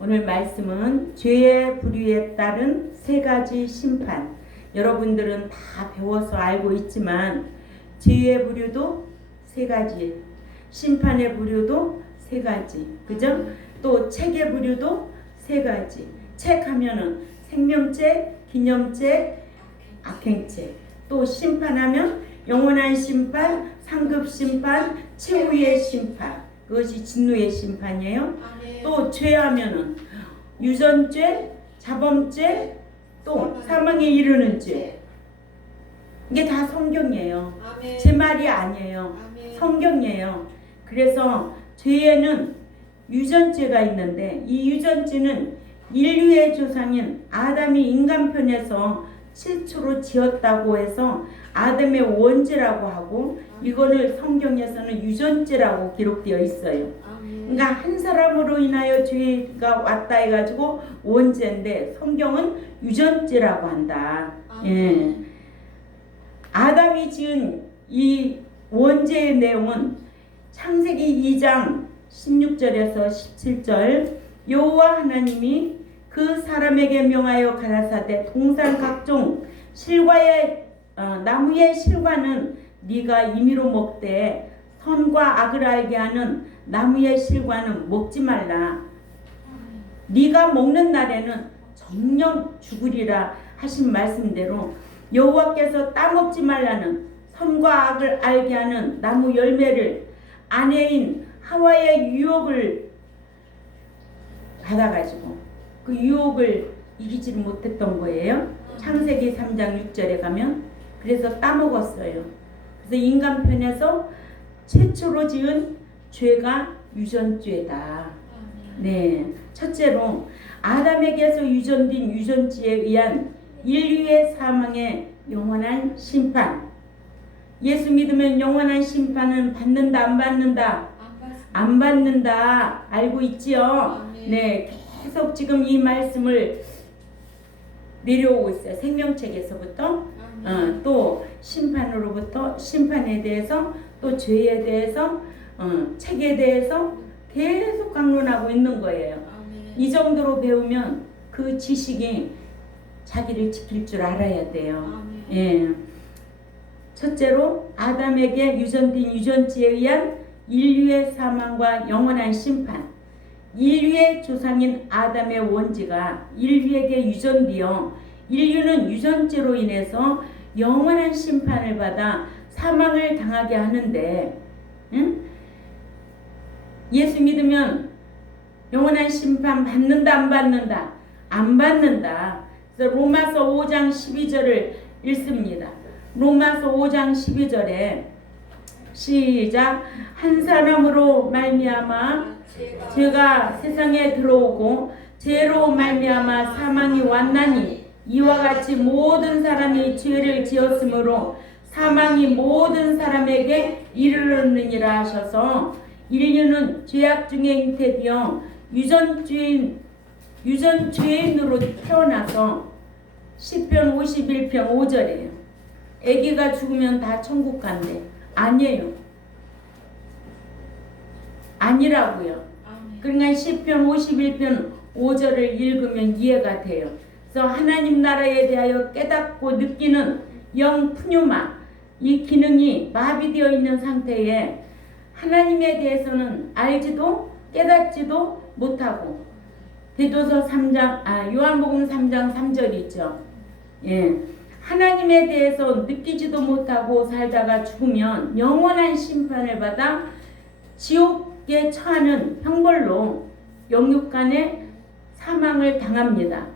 오늘 말씀은 죄의 부류에 따른 세 가지 심판. 여러분들은 다 배워서 알고 있지만 죄의 부류도 세 가지, 심판의 부류도 세 가지, 그죠? 또 책의 부류도 세 가지. 책 하면은 생명책, 기념책, 악행책. 또 심판하면 영원한 심판, 상급 심판, 최후의 심판. 그것이 진노의 심판이에요. 또 죄하면은 유전죄, 자범죄, 또 사망에 이르는 죄. 이게 다 성경이에요. 제 말이 아니에요. 성경이에요. 그래서 죄에는 유전죄가 있는데 이 유전죄는 인류의 조상인 아담이 인간편에서 실초로 지었다고 해서 아담의 원죄라고 하고 이거를 성경에서는 유전죄라고 기록되어 있어요. 그러니까 한 사람으로 인하여 죄가 왔다 해가지고 원죄인데 성경은 유전죄라고 한다. 예. 아담이 지은 이 원죄의 내용은 창세기 2장 16절에서 17절 여호와 하나님이 그 사람에게 명하여 가라사대 동산 각종 실과의 나무의 실과는 네가 임의로 먹되 선과 악을 알게 하는 나무의 실과는 먹지 말라. 네가 먹는 날에는 정령 죽으리라 하신 말씀대로 여호와께서 따먹지 말라는 선과 악을 알게 하는 나무 열매를 아내인 하와의 유혹을 받아가지고 그 유혹을 이기지를 못했던 거예요. 창세기 3장 6절에 가면 그래서 따먹었어요. 그래서 인간편에서 최초로 지은 죄가 유전죄다. 네, 첫째로 아담에게서 유전된 유전지에 의한 인류의 사망의 영원한 심판. 예수 믿으면 영원한 심판은 받는다 안 받는다? 안 받는다. 알고 있지요? 네, 계속 지금 이 말씀을 내려오고 있어요. 생명책에서부터 또 심판으로부터 심판에 대해서 또 죄에 대해서 책에 대해서 계속 강론하고 있는 거예요. 이 정도로 배우면 그 지식이 자기를 지킬 줄 알아야 돼요. 예. 첫째로 아담에게 유전된 유전지에 의한 인류의 사망과 영원한 심판. 인류의 조상인 아담의 원죄가 인류에게 유전되어 인류는 유전죄로 인해서 영원한 심판을 받아 사망을 당하게 하는데 예수 믿으면 영원한 심판 받는다 안 받는다? 안 받는다. 그래서 로마서 5장 12절을 읽습니다. 로마서 5장 12절에 시작. 한 사람으로 말미암아 죄가 세상에 들어오고 죄로 말미암아 사망이 왔나니 이와 같이 모든 사람이 죄를 지었으므로 사망이 모든 사람에게 이르렀느니라 하셔서 인류는 죄악 중에 잉태되어 유전죄인으로 태어나서 시편 51편 5절이에요. 아기가 죽으면 다 천국 간대. 아니에요. 아니라고요. 그러니까 시편 51편 5절을 읽으면 이해가 돼요. 그래서 하나님 나라에 대하여 깨닫고 느끼는 영 푸뉴마, 이 기능이 마비되어 있는 상태에 하나님에 대해서는 알지도 깨닫지도 못하고 디도서 3장 요한복음 3장 3절 있죠. 예. 하나님에 대해서 느끼지도 못하고 살다가 죽으면 영원한 심판을 받아 지옥에 처하는 형벌로 영육간의 사망을 당합니다.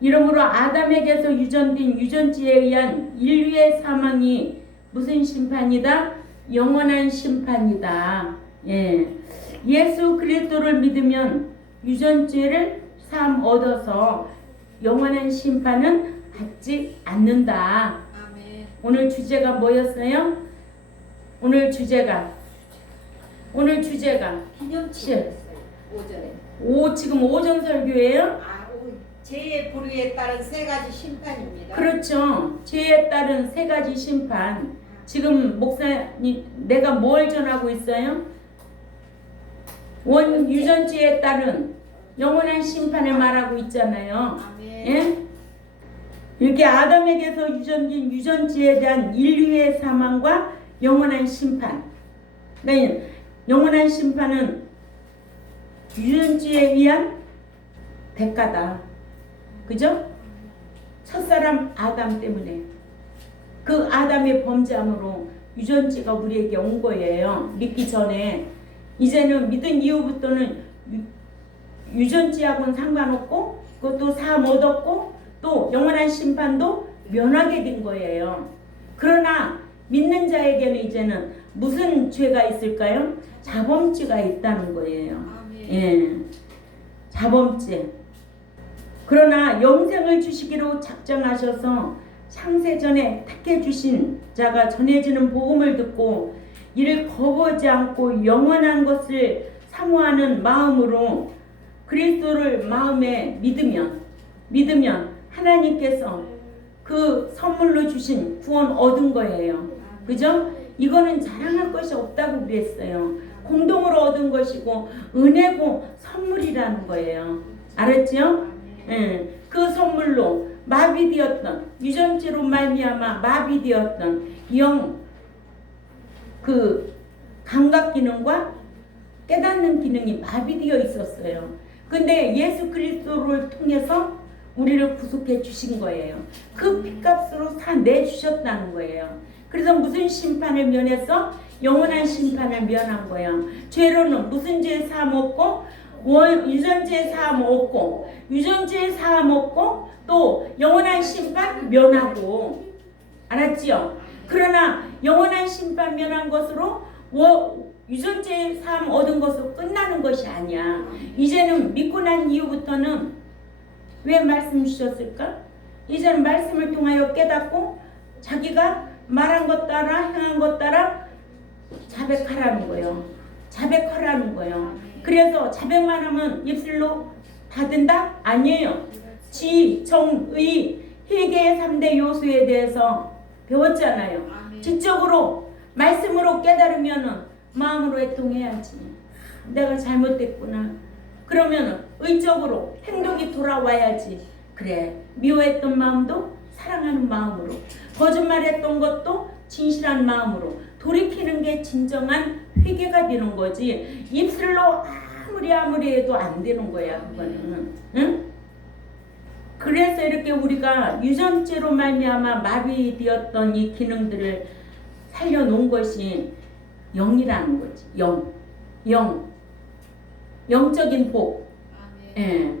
이러므로 아담에게서 유전된 유전지에 의한 인류의 사망이 무슨 심판이다? 영원한 심판이다. 예. 예수 그리스도를 믿으면 유전죄를 사함 얻어서 영원한 심판은 받지 않는다. 오늘 주제가 뭐였어요? 오늘 주제가 기념칠 5절에 지금 오전 설교예요? 죄의 부류에 따른 세 가지 심판입니다. 그렇죠. 죄에 따른 세 가지 심판. 지금 목사님 내가 뭘 전하고 있어요? 원 유전죄에 따른 영원한 심판을 말하고 있잖아요. 아멘. 예? 이렇게 아담에게서 유전진 유전지에 대한 인류의 사망과 영원한 심판. 그러니까 영원한 심판은 유전지에 의한 대가다. 그죠? 첫사람 아담 때문에 그 아담의 범죄함으로 유전지가 우리에게 온 거예요. 믿기 전에. 이제는 믿은 이후부터는 유전지하고는 상관없고 그것도 사함 얻었고 또 영원한 심판도 면하게 된 거예요. 그러나 믿는 자에게는 이제는 무슨 죄가 있을까요? 자범죄가 있다는 거예요. 아멘. 예, 자범죄. 그러나 영생을 주시기로 작정하셔서 창세전에 택해 주신 자가 전해지는 복음을 듣고 이를 거부하지 않고 영원한 것을 사모하는 마음으로 그리스도를 마음에 믿으면 하나님께서 그 선물로 주신 구원 얻은 거예요. 그죠? 이거는 자랑할 것이 없다고 그랬어요. 공동으로 얻은 것이고 은혜고 선물이라는 거예요. 알았죠? 예, 그 선물로 마비되었던 유전체로 말미암아 마비되었던 그 감각 기능과 깨닫는 기능이 마비되어 있었어요. 근데 예수 그리스도를 통해서 우리를 구속해 주신 거예요. 그 피값으로 다 내주셨다는 거예요. 그래서 무슨 심판을 면해서 영원한 심판을 면한 거예요. 죄로는 무슨 죄 사함 없고 유전죄 사함 없고 유전죄 사함 없고 또 영원한 심판 면하고. 알았지요? 그러나 영원한 심판 면한 것으로 유전죄 사함 얻은 것으로 끝나는 것이 아니야. 이제는 믿고 난 이후부터는 왜 말씀 주셨을까? 이제는 말씀을 통하여 깨닫고 자기가 말한 것 따라 행한 것 따라 자백하라는 거예요. 자백하라는 거예요. 그래서 자백만 하면 입술로 다 된다? 아니에요. 지, 정, 의, 회개의 3대 요소에 대해서 배웠잖아요. 지적으로 말씀으로 깨달으면은 마음으로 애통해야지. 내가 잘못됐구나. 그러면은 의적으로 행동이 돌아와야지. 그래, 미워했던 마음도 사랑하는 마음으로, 거짓말했던 것도 진실한 마음으로 돌이키는 게 진정한 회개가 되는 거지. 입술로 아무리 해도 안 되는 거야. 그거는. 응? 그래서 이렇게 우리가 유전죄로 말미암아 마비되었던 이 기능들을 살려놓은 것이 영이라는 거지. 영적인 복. 예.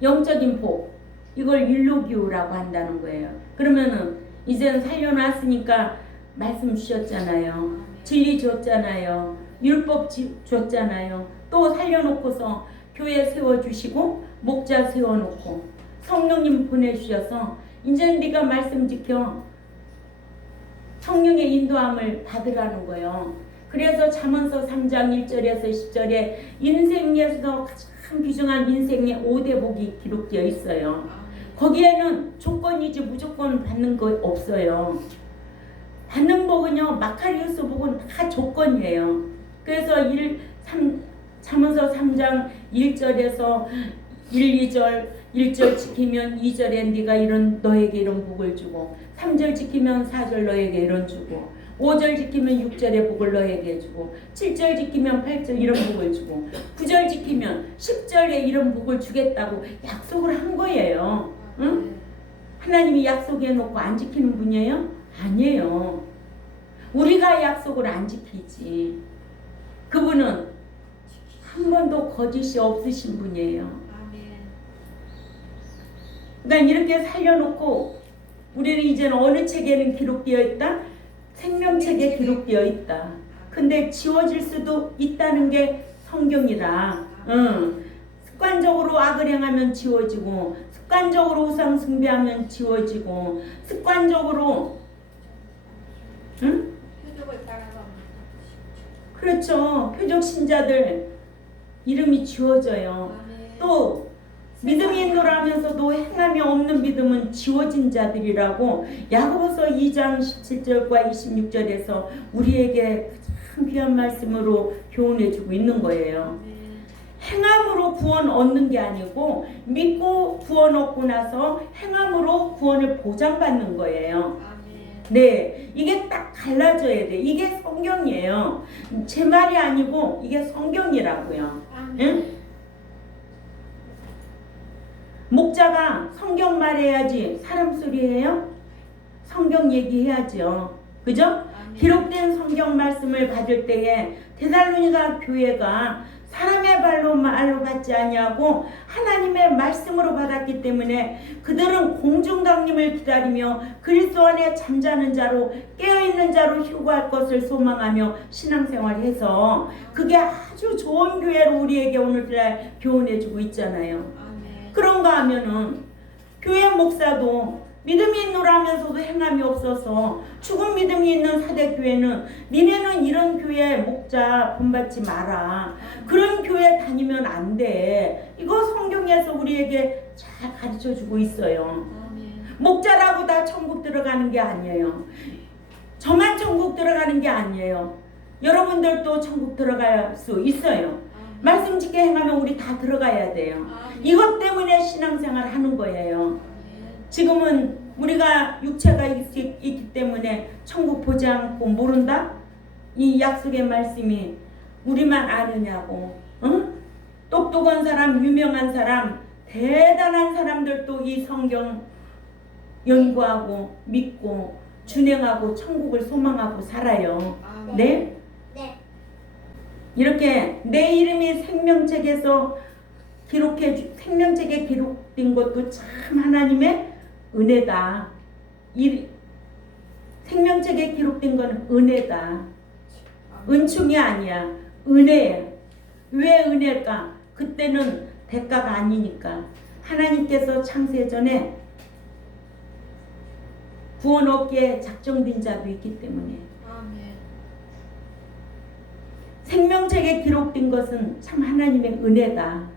영적인 복. 이걸 율로기오라고 한다는 거예요. 그러면은 이제는 살려놨으니까 말씀 주셨잖아요. 진리 줬잖아요. 율법 줬잖아요. 또 살려놓고서 교회 세워주시고 목자 세워놓고 성령님 보내주셔서 이제 네가 말씀 지켜 성령의 인도함을 받으라는 거예요. 그래서 잠언서 3장 1절에서 10절에 인생에서 가장 귀중한 인생의 5대 복이 기록되어 있어요. 거기에는 조건이지 무조건 받는 거 없어요. 받는 복은요, 마카리우스 복은 다 조건이에요. 그래서 잠언서 3장 1절에서 1절 지키면 2절에 네가 너에게 이런 복을 주고 3절 지키면 4절 너에게 이런 주고 5절 지키면 6절의 복을 너에게 주고 7절 지키면 8절 이런 복을 주고 9절 지키면 10절에 이런 복을 주겠다고 약속을 한 거예요. 응? 하나님이 약속해놓고 안 지키는 분이에요? 아니에요. 우리가 약속을 안 지키지. 그분은 한 번도 거짓이 없으신 분이에요. 그러니까 이렇게 살려놓고 우리는 이제는 어느 책에는 기록되어 있다? 생명책에 기록되어 있다. 근데 지워질 수도 있다는 게 성경이라. 습관적으로 악을 행하면 지워지고 습관적으로 우상 숭배하면 지워지고 습관적으로 표적을 따라가면 그렇죠. 표적 신자들 이름이 지워져요. 또 믿음이 있노라 하면서도 행함이 없는 믿음은 지워진 자들이라고 야고보서 2장 17절과 26절에서 우리에게 참 귀한 말씀으로 교훈해주고 있는 거예요. 행함으로 구원 얻는 게 아니고 믿고 구원 얻고 나서 행함으로 구원을 보장받는 거예요. 아멘. 네, 이게 딱 갈라져야 돼. 이게 성경이에요. 제 말이 아니고 이게 성경이라고요. 아멘. 응? 목자가 성경 말해야지 사람 소리예요? 성경 얘기해야죠. 그죠? 아멘. 기록된 성경 말씀을 받을 때에 데살로니가 교회가 사람의 말로 받지 아니하고 하나님의 말씀으로 받았기 때문에 그들은 공중강림을 기다리며 그리스도 안에 잠자는 자로 깨어있는 자로 휴거할 것을 소망하며 신앙생활해서 그게 아주 좋은 교회로 우리에게 오늘날 교훈해주고 있잖아요. 아멘. 그런가 하면은 교회 목사도 믿음이 있노라면서도 행함이 없어서 죽은 믿음이 있는 사대교회는 니네는 이런 교회 목자 본받지 마라. 그런 교회 다니면 안 돼. 이거 성경에서 우리에게 잘 가르쳐주고 있어요. 아멘. 목자라고 다 천국 들어가는 게 아니에요. 저만 천국 들어가는 게 아니에요. 여러분들도 천국 들어갈 수 있어요. 말씀 짓게 행하면 우리 다 들어가야 돼요. 이것 때문에 신앙생활 하는 거예요. 지금은 우리가 육체가 있기 때문에 천국 보지 않고 모른다? 이 약속의 말씀이 우리만 아느냐고. 응? 똑똑한 사람, 유명한 사람, 대단한 사람들도 이 성경 연구하고 믿고 준행하고 천국을 소망하고 살아요. 네? 네. 이렇게 내 이름이 생명책에 기록된 것도 참 하나님의 은혜다. 이 생명책에 기록된 건 은혜다. 은총이 아니야. 은혜예요. 왜 은혜일까? 그때는 대가가 아니니까. 하나님께서 창세전에 구원 얻기에 작정된 자도 있기 때문에. 아멘. 생명책에 기록된 것은 참 하나님의 은혜다.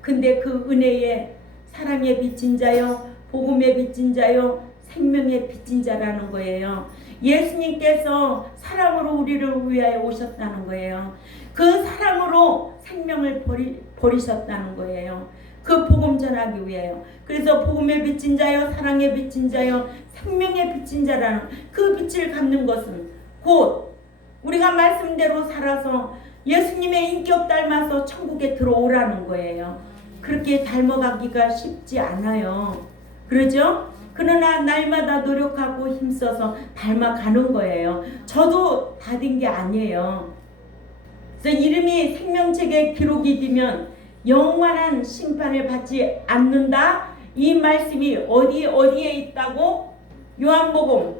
근데 그 은혜에 사랑의 빚진 자요, 복음의 빚진 자요, 생명의 빚진 자라는 거예요. 예수님께서 사랑으로 우리를 위하여 오셨다는 거예요. 그 사랑으로 생명을 버리셨다는 거예요. 그 복음 전하기 위하여. 그래서 복음의 빚진 자요, 사랑의 빚진 자요, 생명의 빚진 자라는 그 빚을 갚는 것은 곧 우리가 말씀대로 살아서 예수님의 인격 닮아서 천국에 들어오라는 거예요. 그렇게 닮아가기가 쉽지 않아요. 그러죠? 그러나 날마다 노력하고 힘써서 닮아가는 거예요. 저도 다 된 게 아니에요. 그래서 이름이 생명책에 기록이 되면 영원한 심판을 받지 않는다. 이 말씀이 어디에 있다고? 요한복음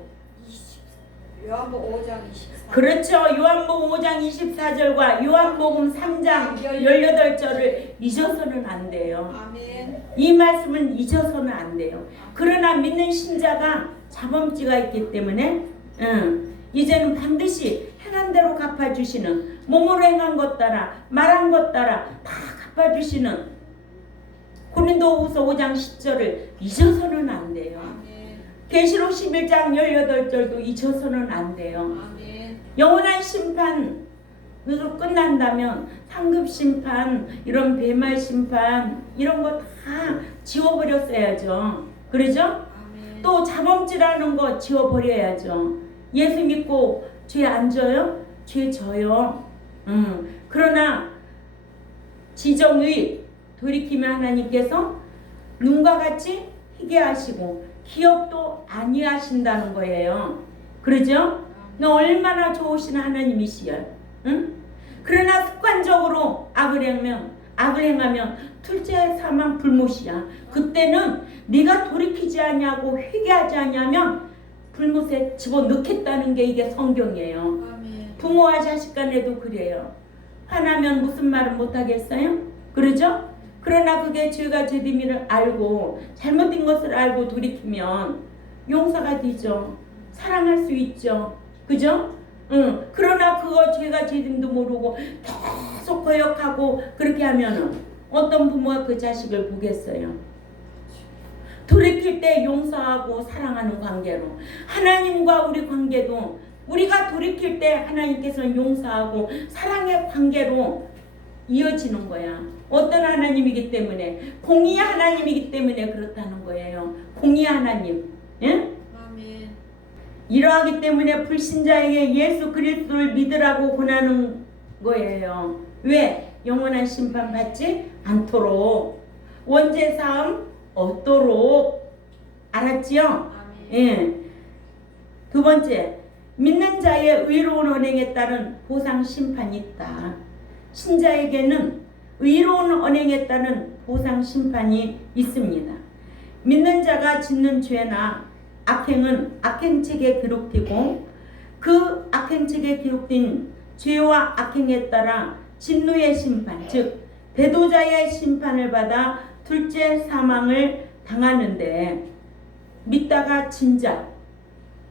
5장 24. 그렇죠. 요한복음 5장 24절과 요한복음 3장 18절을 잊어서는 안 돼요. 아멘. 이 말씀은 잊어서는 안 돼요. 그러나 믿는 신자가 자범죄가 있기 때문에 이제는 반드시 행한 대로 갚아주시는, 몸으로 행한 것 따라 말한 것 따라 다 갚아주시는 고린도후서 5장 10절을 잊어서는 안 돼요. 아멘. 계시록 11장 18절도 잊어서는 안 돼요. 아멘. 영원한 심판 그래서 끝난다면 상급 심판, 이런 배말 심판 이런 거 다 지워버렸어야죠. 그러죠? 아멘. 또 자범죄라는 거 지워버려야죠. 예수 믿고 죄 안 져요? 죄 져요. 그러나 지정의 돌이키면 하나님께서 눈과 같이 희게 하시고 기억도 아니하신다는 거예요. 그러죠? 얼마나 좋으신 하나님이시여. 응? 그러나 습관적으로 악을 행하면 둘째 사망 불못이야. 그때는 네가 돌이키지 않냐고 회개하지 않냐면 불못에 집어넣겠다는 게 이게 성경이에요. 아멘. 부모와 자식 간에도 그래요. 화나면 무슨 말을 못하겠어요? 그러죠? 그러나 그게 죄가 죄됨을 알고 잘못된 것을 알고 돌이키면 용서가 되죠. 사랑할 수 있죠. 그죠? 그러나 그거 죄가 죄됨도 모르고 계속 거역하고 그렇게 하면은 어떤 부모가 그 자식을 보겠어요? 돌이킬 때 용서하고 사랑하는 관계로, 하나님과 우리 관계도 우리가 돌이킬 때 하나님께서는 용서하고 사랑의 관계로 이어지는 거야. 어떤 하나님이기 때문에? 공의 하나님이기 때문에 그렇다는 거예요. 공의 하나님. 예? 아멘. 이러하기 때문에 불신자에게 예수 그리스도를 믿으라고 권하는 거예요. 왜? 영원한 심판 받지 않도록, 원죄 사함 얻도록. 알았지요? 아멘. 예. 두 번째, 믿는 자의 의로운 언행에 따른 보상 심판이 있다. 신자에게는 의로운 언행에 따른 보상 심판이 있습니다. 믿는 자가 짓는 죄나 악행은 악행책에 기록되고 그 악행책에 기록된 죄와 악행에 따라 진노의 심판, 즉 배도자의 심판을 받아 둘째 사망을 당하는데, 믿다가 진자,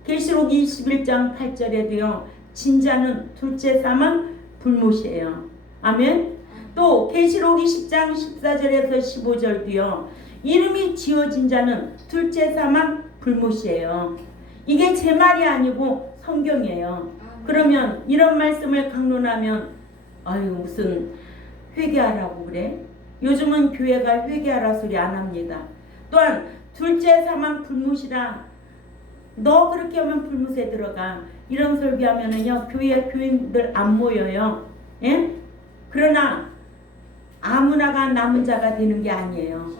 계시록 21장 8절에 되어 진자는 둘째 사망 불못이에요. 아멘. 또 계시록 20장 14절에서 15절 뒤어 이름이 지어진 자는 둘째 사망 불못이에요. 이게 제 말이 아니고 성경이에요. 그러면 이런 말씀을 강론하면 아유 무슨 회개하라고 그래? 요즘은 교회가 회개하라 소리 안 합니다. 또한 둘째 사망 불못이라 너 그렇게 하면 불못에 들어가, 이런 설교하면은요 교회 교인들 안 모여요. 예? 그러나 아무나가 남은 자가 되는 게 아니에요.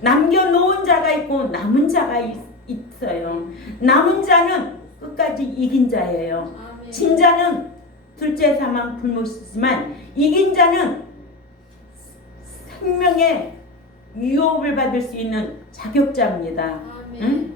남겨놓은 자가 있고 남은 자가 있어요. 남은 자는 끝까지 이긴 자예요. 진자는 둘째 사망 불못이지만 이긴 자는 생명의 유업을 받을 수 있는 자격자입니다. 응?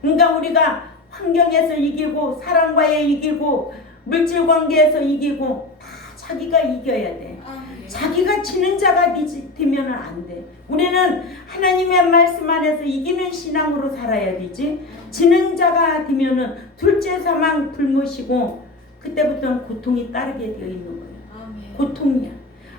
그러니까 우리가 환경에서 이기고 사랑과에 이기고 물질 관계에서 이기고 다 자기가 이겨야 돼. 자기가 지는 자가 되면 안 돼. 우리는 하나님의 말씀 안에서 이기는 신앙으로 살아야 되지. 지는 자가 되면은 둘째 사망 불못이고 그때부터는 고통이 따르게 되어 있는 거예요. 고통이야.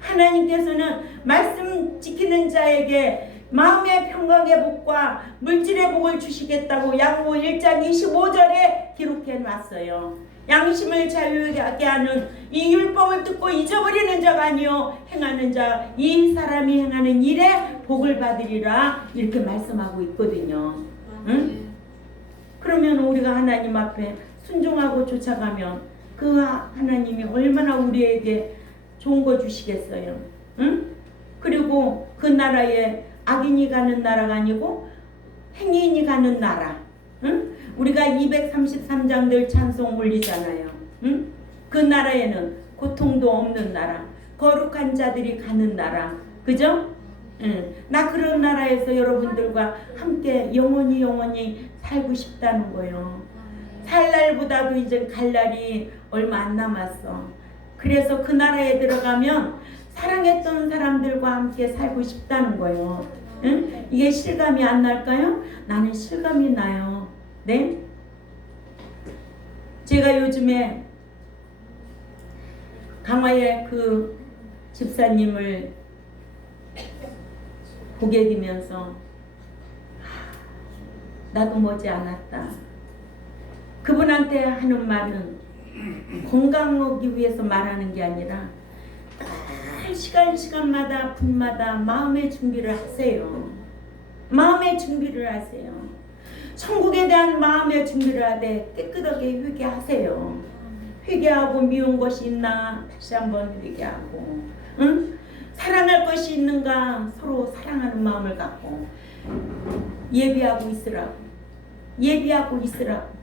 하나님께서는 말씀 지키는 자에게 마음의 평강의 복과 물질의 복을 주시겠다고 야고보 1장 25절에 기록해 놨어요. 양심을 자유하게 하는 이 율법을 듣고 잊어버리는 자가 아니요 행하는 자, 이 사람이 행하는 일에 복을 받으리라, 이렇게 말씀하고 있거든요. 응? 그러면 우리가 하나님 앞에 순종하고 쫓아가면 그 하나님이 얼마나 우리에게 좋은 거 주시겠어요. 응? 그리고 그 나라에 악인이 가는 나라가 아니고 행인이 가는 나라. 응? 우리가 233장 늘 찬송 올리잖아요. 응? 그 나라에는 고통도 없는 나라, 거룩한 자들이 가는 나라. 그죠? 응. 나 그런 나라에서 여러분들과 함께 영원히 살고 싶다는 거예요. 살 날보다도 이제 갈 날이 얼마 안 남았어. 그래서 그 나라에 들어가면 사랑했던 사람들과 함께 살고 싶다는 거예요. 응? 이게 실감이 안 날까요? 나는 실감이 나요. 네? 제가 요즘에 강화의 그 집사님을 보게 되면서 나도 머지 않았다. 그분한테 하는 말은 건강하기 위해서 말하는 게 아니라 시간마다 분마다 마음의 준비를 하세요. 마음의 준비를 하세요. 천국에 대한 마음의 준비를 하되 깨끗하게 회개하세요. 회개하고 미운 것이 있나 다시 한번 회개하고, 응? 사랑할 것이 있는가 서로 사랑하는 마음을 갖고 예비하고 있으라고. 예비하고 있으라고.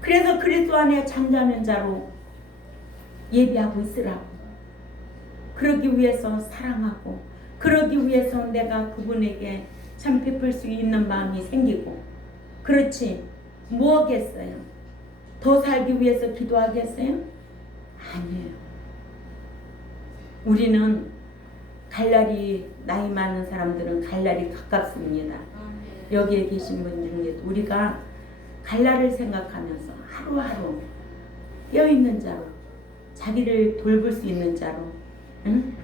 그래서 그리스도 안에 잠자는 자로 예비하고 있으라고. 그러기 위해서 사랑하고, 그러기 위해서 내가 그분에게 참 베풀 수 있는 마음이 생기고. 그렇지, 뭐 하겠어요? 더 살기 위해서 기도하겠어요? 아니에요. 우리는 갈 날이, 나이 많은 사람들은 갈 날이 가깝습니다. 여기에 계신 분 중에 우리가 갈 날을 생각하면서 하루하루 깨어있는 자로, 자기를 돌볼 수 있는 자로, 응?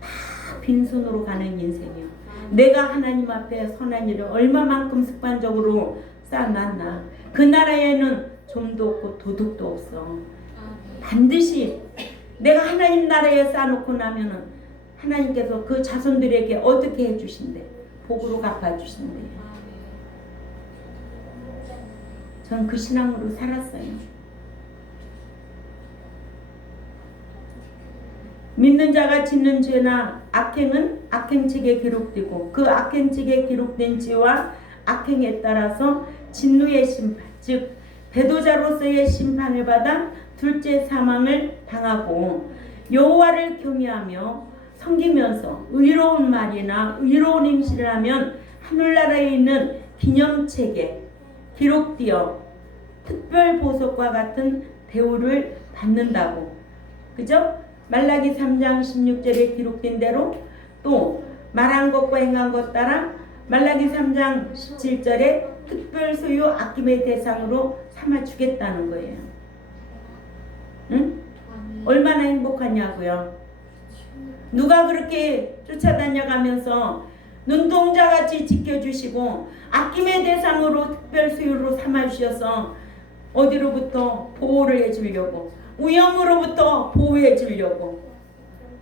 다 빈손으로 가는 인생이요. 내가 하나님 앞에 선한 일을 얼마만큼 습관적으로 쌓아놨나. 그 나라에는 좀도 없고 도둑도 없어. 반드시 내가 하나님 나라에 쌓아놓고 나면은 하나님께서 그 자손들에게 어떻게 해주신대? 복으로 갚아주신대. 전 그 신앙으로 살았어요. 믿는 자가 짓는 죄나 악행은 악행책에 기록되고 그 악행책에 기록된 죄와 악행에 따라서 진노의 심판, 즉 배도자로서의 심판을 받아 둘째 사망을 당하고 여호와를 경외하며 섬기면서 의로운 말이나 의로운 행실을 하면 하늘나라에 있는 기념책에 기록되어 특별 보석과 같은 대우를 받는다고. 그죠? 말라기 3장 16절에 기록된 대로 또 말한 것과 행한 것 따라 말라기 3장 17절에 특별 소유 아낌의 대상으로 삼아주겠다는 거예요. 응? 얼마나 행복하냐고요. 누가 그렇게 쫓아다녀가면서 눈동자같이 지켜주시고 아낌의 대상으로 특별 소유로 삼아주셔서 어디로부터 보호를 해주려고, 위험으로부터 보호해 주려고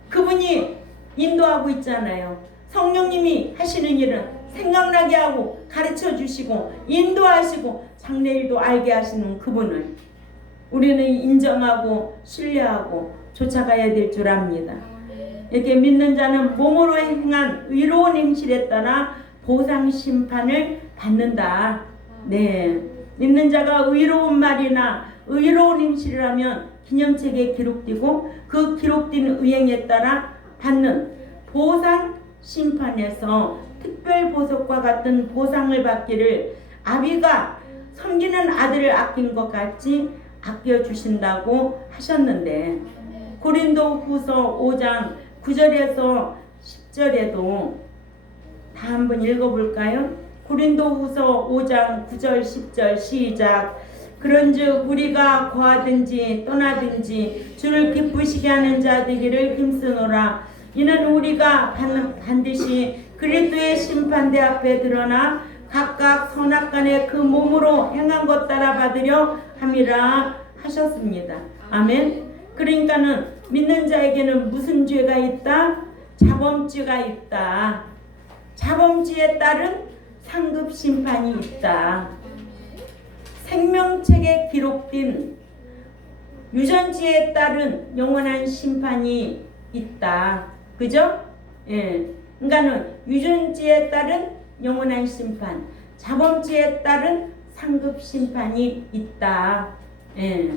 그분이 인도하고 있잖아요. 성령님이 하시는 일은 생각나게 하고 가르쳐 주시고 인도하시고 장래일도 알게 하시는 그분을 우리는 인정하고 신뢰하고 쫓아가야 될 줄 압니다. 이렇게 믿는 자는 몸으로 행한 의로운 행실에 따라 보상 심판을 받는다. 네, 믿는 자가 의로운 말이나 의로운 행실을 하면 기념책에 기록되고 그 기록된 의행에 따라 받는 보상 심판에서 특별 보석과 같은 보상을 받기를 아비가 섬기는 아들을 아낀 것 같이 아껴주신다고 하셨는데 고린도 후서 5장 9절에서 10절에도 다 한번 읽어볼까요? 고린도 후서 5장 9절 10절 시작. 그런즉 우리가 거하든지 떠나든지 주를 기쁘시게 하는 자 되기를 힘쓰노라. 이는 우리가 반드시 그리스도의 심판대 앞에 드러나 각각 선악간에 그 몸으로 행한 것 따라 받으려 함이라 하셨습니다. 아멘. 그러니까는 믿는 자에게는 무슨 죄가 있다? 자범죄가 있다. 자범죄에 따른 상급 심판이 있다. 생명책에 기록된 유전지에 따른 영원한 심판이 있다. 그죠? 예. 그러니까는 유전지에 따른 영원한 심판, 자범죄에 따른 상급 심판이 있다. 예.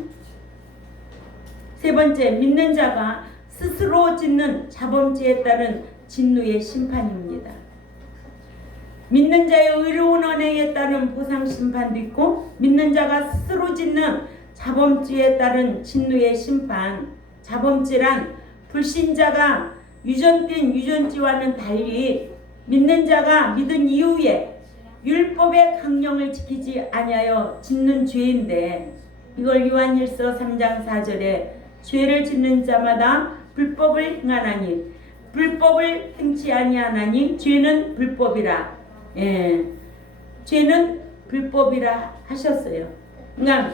세 번째, 믿는 자가 스스로 짓는 자범죄에 따른 진노의 심판입니다. 믿는 자의 의로운 언행에 따른 보상 심판도 있고 믿는 자가 스스로 짓는 자범죄에 따른 진노의 심판. 자범죄란 불신자가 유전된 유전지와는 달리 믿는 자가 믿은 이후에 율법의 강령을 지키지 아니하여 짓는 죄인데 이걸 요한일서 3장 4절에 죄를 짓는 자마다 불법을 행하나니 불법을 행치 아니하나니 죄는 불법이라. 예, 죄는 불법이라 하셨어요. 그러니까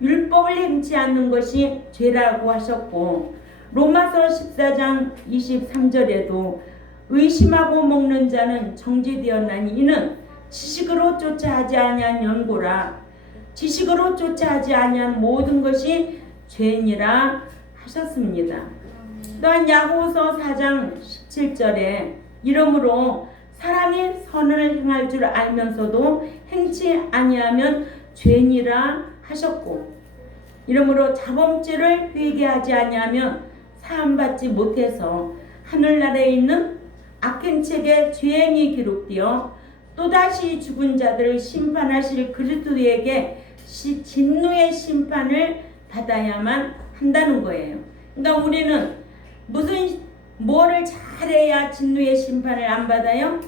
율법을 행치 않는 것이 죄라고 하셨고 로마서 14장 23절에도 의심하고 먹는 자는 정죄되었나니 이는 지식으로 쫓아하지 아니한 연고라. 지식으로 쫓아하지 아니한 모든 것이 죄니라 하셨습니다. 또한 야고보서 4장 17절에 이러므로 사람이 선을 행할 줄 알면서도 행치 아니하면 죄니라 하셨고 이러므로 자범죄를 회개하지 아니하면 사함받지 못해서 하늘나라에 있는 악행책에 죄행이 기록되어 또다시 죽은 자들을 심판하실 그리스도에게 진노의 심판을 받아야만 한다는 거예요. 그러니까 우리는 뭐를 잘해야 진노의 심판을 안 받아요?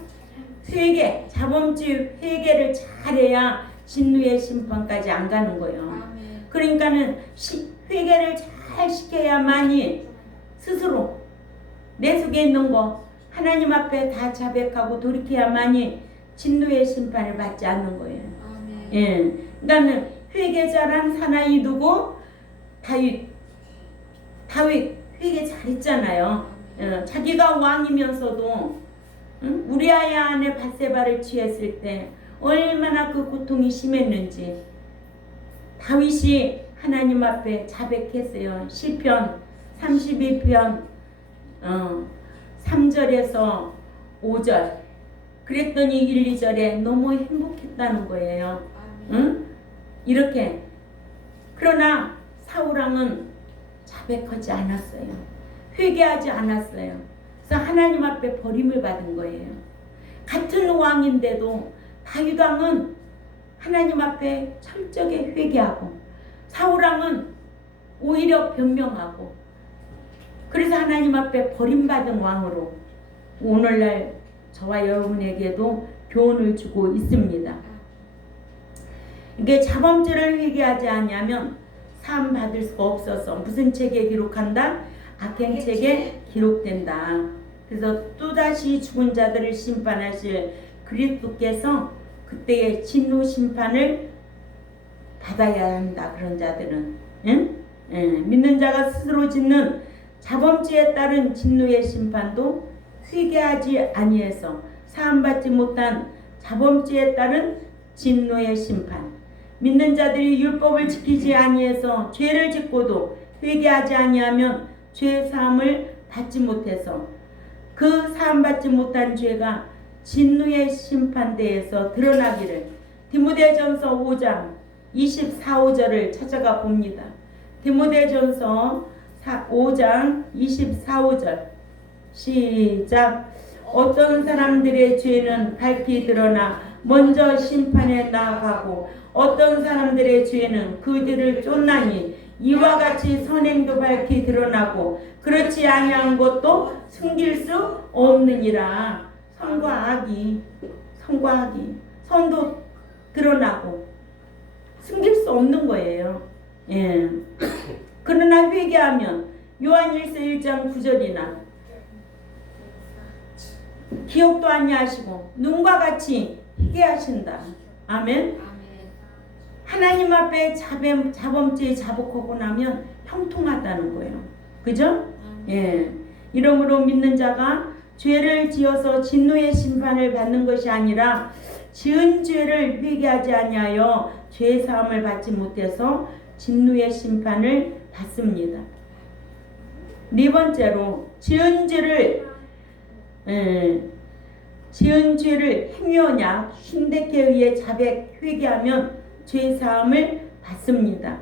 회개, 자범죄 회개를 잘해야 진노의 심판까지 안 가는 거예요. 그러니까는 회개를 잘 시켜야만이 스스로 내 속에 있는 거 하나님 앞에 다 자백하고 돌이켜야만이 진노의 심판을 받지 않는 거예요. 예, 그러니까는 회개자란 사나이 누구? 다윗 회개 잘했잖아요. 자기가 왕이면서도 우리아야 안에 밧세바를 취했을 때 얼마나 그 고통이 심했는지 다윗이 하나님 앞에 자백했어요. 시편 32편 3절에서 5절 그랬더니 1, 2절에 너무 행복했다는 거예요. 이렇게. 그러나 사울왕은 자백하지 않았어요. 회개하지 않았어요. 그래서 하나님 앞에 버림을 받은 거예요. 같은 왕인데도 다윗왕은 하나님 앞에 철저하게 회개하고 사울왕은 오히려 변명하고 그래서 하나님 앞에 버림받은 왕으로 오늘날 저와 여러분에게도 교훈을 주고 있습니다. 이게 자범죄를 회개하지 않으면 사함 받을 수가 없어서 무슨 책에 기록한다? 악행책에 기록된다. 그래서 또다시 죽은 자들을 심판하실 그리스도께서 그때의 진노 심판을 받아야 한다. 그런 자들은 믿는 자가 스스로 짓는 자범죄에 따른 진노의 심판도 회개하지 아니해서 사함받지 못한 자범죄에 따른 진노의 심판, 믿는 자들이 율법을 지키지 아니해서 죄를 짓고도 회개하지 아니하면 죄 사함을 받지 못해서 그 사함받지 못한 죄가 진노의 심판대에서 드러나기를 디모데전서 5장 24, 5절을 찾아가 봅니다. 디모데전서 5장 24, 5절 시작. 어떤 사람들의 죄는 밝히 드러나 먼저 심판에 나아가고 어떤 사람들의 죄는 그들을 쫓나니 이와 같이 선행도 밝히 드러나고 그렇지 아니한 것도 숨길 수 없느니라. 선과 악이 선도 드러나고 숨길 수 없는 거예요. 그러나 회개하면 요한일서 1장 9절이나 기억도 아니하시고 눈과 같이 희게 하신다. 아멘. 하나님 앞에 자범죄에 자복하고 나면 형통하다는 거예요. 그죠? 이러므로 믿는 자가 죄를 지어서 진노의 심판을 받는 것이 아니라 지은 죄를 회개하지 아니하여 죄 사함을 받지 못해서 진노의 심판을 받습니다. 네 번째로 지은 죄를 행위언약 신대케 의해 자백 회개하면 죄 사함을 받습니다.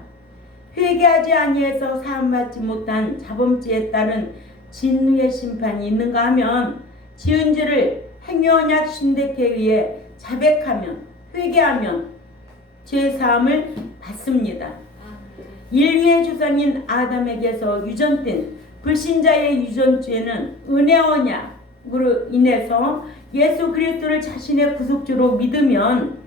회개하지 아니해서 사함 받지 못한 자범죄에 따른 진노의 심판이 있는가 하면 지은 죄를 행위언약 신대케 의해 자백하면 회개하면 죄 사함을 받습니다. 인류의 조상인 아담에게서 유전된 불신자의 유전죄는 은혜 언약으로 인해서 예수 그리스도를 자신의 구속주로 믿으면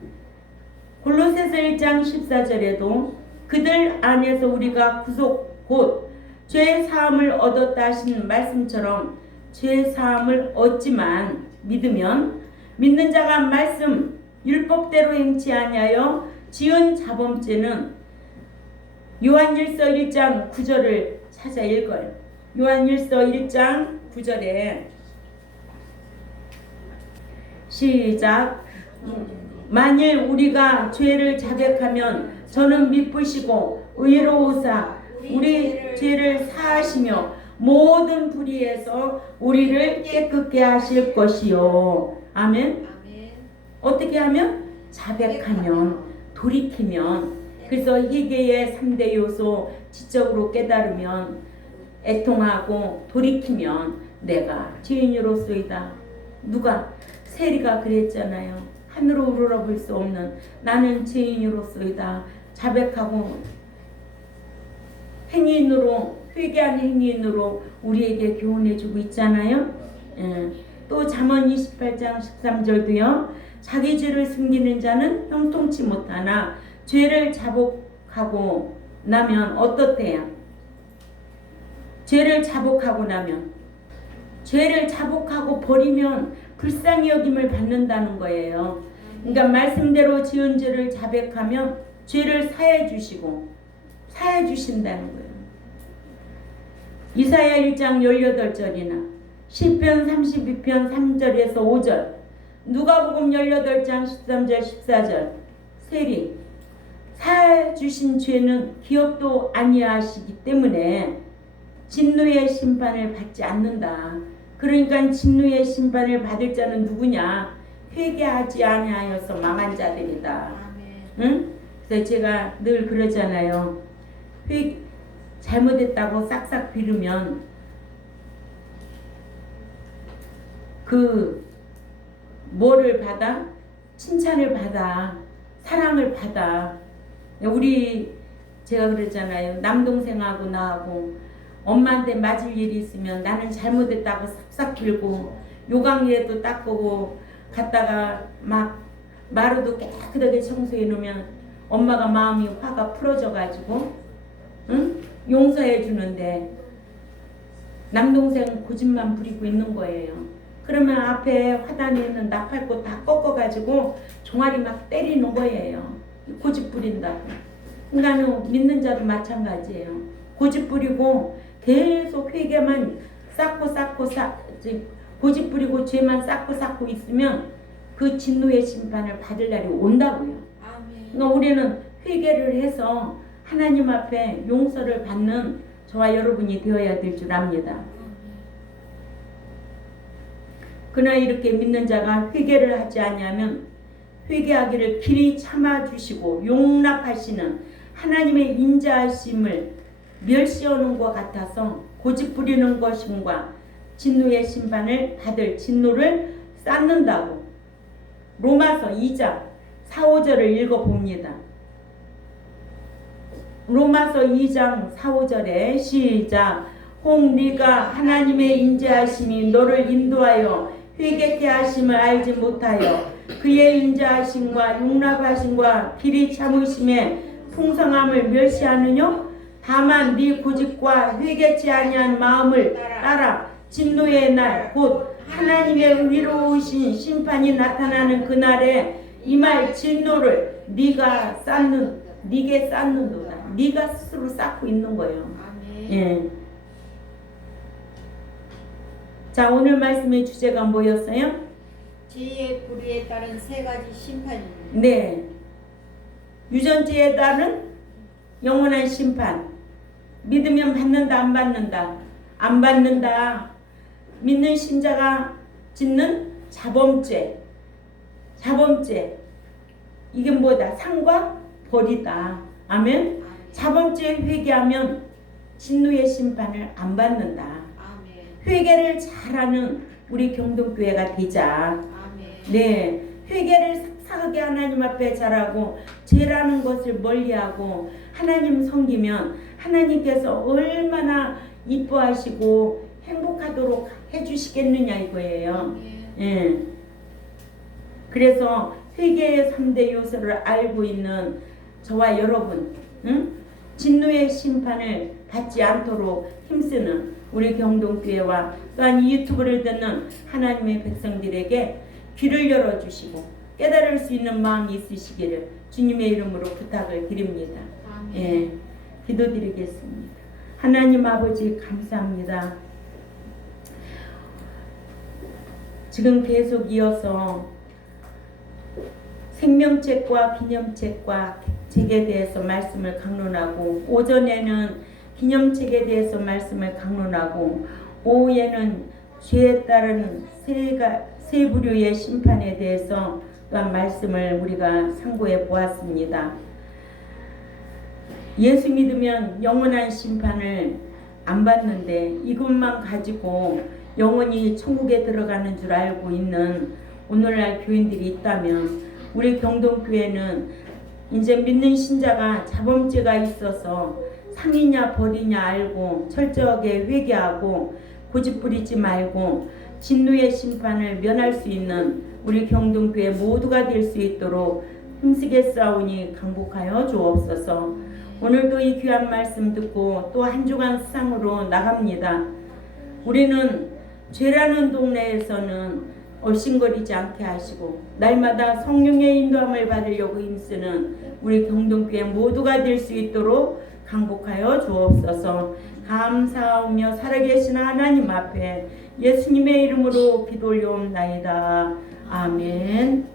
골로새서 1장 14절에도 그들 안에서 우리가 구속 곧 죄 사함을 얻었다 하신 말씀처럼 죄 사함을 얻지만 믿으면 믿는 자가 말씀 율법대로 행치 아니하여 지은 자범죄는 요한일서 1장 9절을 찾아 읽어요. 요한일서 1장 9절에 시작. 만일 우리가 죄를 자백하면 저는 미쁘시고 의로우사 우리 죄를 사하시며 모든 불의에서 우리를 깨끗게 하실 것이요. 아멘. 어떻게 하면? 자백하면, 돌이키면. 그래서 회개의 3대 요소 지적으로 깨달으면, 애통하고 돌이키면 내가 죄인으로소이다. 누가? 세리가 그랬잖아요. 하늘로 우러러볼 수 없는 나는 죄인으로소이다. 자백하고 행위인으로 회개한 행위인으로 우리에게 교훈해주고 있잖아요. 또 잠언 28장 13절도요. 자기 죄를 숨기는 자는 형통치 못하나 죄를 자복하고 나면 어떻대요? 죄를 자복하고 나면 죄를 자복하고 버리면 불쌍히 여김을 받는다는 거예요. 그러니까 말씀대로 지은 죄를 자백하면 죄를 사해 주신다는 거예요. 이사야 1장 18절이나 시편 32편 3절에서 5절, 누가복음 18장 13절 14절 세리 사주신 죄는 기억도 아니하시기 때문에 진노의 심판을 받지 않는다. 그러니까 진노의 심판을 받을 자는 누구냐? 회개하지 아니하여서 망한 자들이다. 응? 그래서 제가 늘 그러잖아요. 잘못했다고 싹싹 빌으면 그 뭐를 받아? 칭찬을 받아. 사랑을 받아. 우리 제가 그랬잖아요. 남동생하고 나하고 엄마한테 맞을 일이 있으면 나는 잘못했다고 싹싹 빌고 요강에도 닦고 갔다가 막 마루도 깨끗하게 청소해 놓으면 엄마가 마음이 화가 풀어져 가지고 응? 용서해 주는데 남동생 고집만 부리고 있는 거예요. 그러면 앞에 화단에 있는 나팔꽃 다 꺾어 가지고 종아리 막 때리는 거예요. 고집 부린다고. 그러니까 믿는 자도 마찬가지예요. 고집 부리고 계속 회개만 쌓고 고집 부리고 죄만 쌓고 있으면 그 진노의 심판을 받을 날이 온다고요. 그러니까 우리는 회개를 해서 하나님 앞에 용서를 받는 저와 여러분이 되어야 될 줄 압니다. 그러나 이렇게 믿는 자가 회개를 하지 아니하면 회개하기를 길이 참아주시고 용납하시는 하나님의 인자하심을 멸시하는 것 같아서 고집 부리는 것임과 진노의 심판을 받을 진노를 쌓는다고 로마서 2장 4, 5절을 읽어봅니다. 로마서 2장 4, 5절에 시작. 혹 네가 하나님의 인자하심이 너를 인도하여 회개케 하심을 알지 못하여 그의 인자하심과 용납하심과 길이 참으심의 풍성함을 멸시하느뇨? 다만 네 고집과 회개치 아니한 마음을 따라 진노의 날 곧 하나님의 위로우신 심판이 나타나는 그날에 이 말 진노를 네게 쌓는도다. 네가 스스로 쌓고 있는 거예요. 예. 자, 오늘 말씀의 주제가 뭐였어요? 죄의 불의에 따른 세 가지 심판입니다. 네. 유전죄에 따른 영원한 심판. 믿으면 받는다, 안 받는다? 안 받는다. 믿는 신자가 짓는 자범죄. 이게 뭐다? 상과 벌이다. 아멘. 자범죄 회개하면 진노의 심판을 안 받는다. 회개를 잘하는 우리 경동교회가 되자. 네, 회개를 싹싹하게 하나님 앞에 잘하고 죄라는 것을 멀리하고 하나님 섬기면 하나님께서 얼마나 이뻐하시고 행복하도록 해주시겠느냐 이거예요. 예. 그래서 회개의 3대 요소를 알고 있는 저와 여러분, 진노의 심판을 받지 않도록 힘쓰는 우리 경동교회와 또한 이 유튜브를 듣는 하나님의 백성들에게 귀를 열어주시고 깨달을 수 있는 마음이 있으시기를 주님의 이름으로 부탁을 드립니다. 예, 기도드리겠습니다. 하나님 아버지 감사합니다. 지금 계속 이어서 생명책과 기념책과 책에 대해서 말씀을 강론하고 오전에는 기념책에 대해서 말씀을 강론하고 오후에는 죄에 따른 세 부류의 심판에 대해서 또한 말씀을 우리가 상고해 보았습니다. 예수 믿으면 영원한 심판을 안 받는데 이것만 가지고 영원히 천국에 들어가는 줄 알고 있는 오늘날 교인들이 있다면 우리 경동교회는 이제 믿는 신자가 자범죄가 있어서 상이냐 벌이냐 알고 철저하게 회개하고 고집부리지 말고 진노의 심판을 면할 수 있는 우리 경동교회 모두가 될 수 있도록 힘쓰겠사오니 강복하여 주옵소서. 오늘도 이 귀한 말씀 듣고 또 한 주간 수상으로 나갑니다. 우리는 죄라는 동네에서는 얼씬거리지 않게 하시고 날마다 성령의 인도함을 받으려고 힘쓰는 우리 경동교회 모두가 될 수 있도록 강복하여 주옵소서. 감사하며 살아계신 하나님 앞에 예수님의 이름으로 기도 올려옵나이다. 아멘.